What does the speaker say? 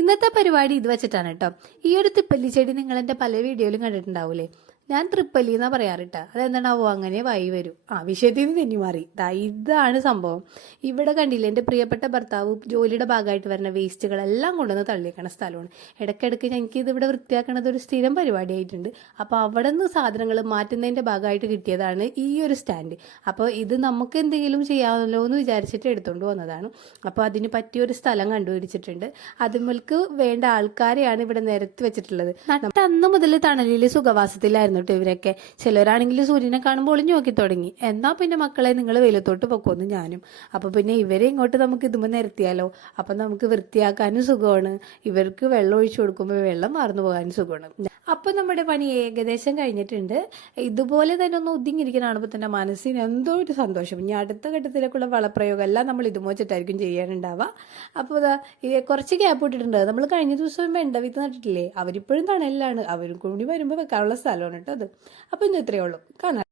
ഇന്നത്തെ പരിപാടി ഇത് വെച്ചിട്ടാണ് കേട്ടോ. ഈ ഒരു തിപ്പല്ലി ചെടി നിങ്ങൾ എൻ്റെ പല വീഡിയോയിലും കണ്ടിട്ടുണ്ടാവൂലേ. ഞാൻ തൃപ്പല്ലി എന്നാ പറയാറിട്ട. അതെന്താണാവോ അങ്ങനെ വായി വരും. വിഷയത്തിൽ നിന്ന് തെന്നി മാറി. ഇതാണ് സംഭവം. ഇവിടെ കണ്ടില്ലേ, എൻ്റെ പ്രിയപ്പെട്ട ഭർത്താവ് ജോലിയുടെ ഭാഗമായിട്ട് വരുന്ന വേസ്റ്റുകളെല്ലാം കൊണ്ടുവന്ന് തള്ളിയേക്കണ സ്ഥലമാണ്. ഇടയ്ക്കിടയ്ക്ക് എനിക്ക് ഇത് ഇവിടെ വൃത്തിയാക്കണത് ഒരു സ്ഥിരം പരിപാടിയായിട്ടുണ്ട്. അപ്പോൾ അവിടെ നിന്ന് സാധനങ്ങൾ മാറ്റുന്നതിൻ്റെ ഭാഗമായിട്ട് കിട്ടിയതാണ് ഈ ഒരു സ്റ്റാൻഡ്. അപ്പോൾ ഇത് നമുക്ക് എന്തെങ്കിലും ചെയ്യാമല്ലോ എന്ന് വിചാരിച്ചിട്ട് എടുത്തുകൊണ്ട് വന്നതാണ്. അപ്പോൾ അതിന് പറ്റിയൊരു സ്ഥലം കണ്ടുപിടിച്ചിട്ടുണ്ട്. അതുമൽക്ക് വേണ്ട ആൾക്കാരെയാണ് ഇവിടെ നിരത്തി വെച്ചിട്ടുള്ളത്. അന്ന് മുതൽ തണലിൽ സുഖവാസത്തിലായിരുന്നു കേട്ടോ ഇവരൊക്കെ. ചിലരാണെങ്കിൽ സൂര്യനെ കാണുമ്പോൾ ഒളിഞ്ഞു നോക്കി തുടങ്ങി. എന്നാ പിന്നെ മക്കളെ നിങ്ങൾ വെയിലത്തോട്ട് പൊക്കോന്ന് ഞാനും. അപ്പൊ പിന്നെ ഇവരെ ഇങ്ങോട്ട് നമുക്ക് ഇതുമ്പോൾ നിരത്തിയാലോ. അപ്പൊ നമുക്ക് വൃത്തിയാക്കാനും സുഖമാണ്, ഇവർക്ക് വെള്ളം ഒഴിച്ചു കൊടുക്കുമ്പോൾ വെള്ളം മാറുന്നു പോകാനും സുഖമാണ്. അപ്പൊ നമ്മുടെ പണി ഏകദേശം കഴിഞ്ഞിട്ടുണ്ട്. ഇതുപോലെ തന്നെ ഒന്ന് ഒതുങ്ങിയിരിക്കുന്ന കാണുമ്പോൾ തന്നെ മനസ്സിന് എന്തോ ഒരു സന്തോഷം. ഇനി അടുത്ത ഘട്ടത്തിലേക്കുള്ള വളപ്രയോഗം എല്ലാം നമ്മൾ ഇതും വെച്ചിട്ടായിരിക്കും ചെയ്യാനുണ്ടാവുക. അപ്പോൾ കുറച്ച് ഗ്യാപ്പ് ഇട്ടിട്ടുണ്ട്. നമ്മൾ കഴിഞ്ഞ ദിവസം വെണ്ട വിത്ത് നട്ടിട്ടില്ലേ, അവരിപ്പോഴും തണലിലാണ്. അവരും കൂടി വരുമ്പോൾ വെക്കാനുള്ള സ്ഥലമാണ് കേട്ടോ അത്. അപ്പോൾ ഇന്ന് ഇത്രയേ ഉള്ളൂ. കാണാം.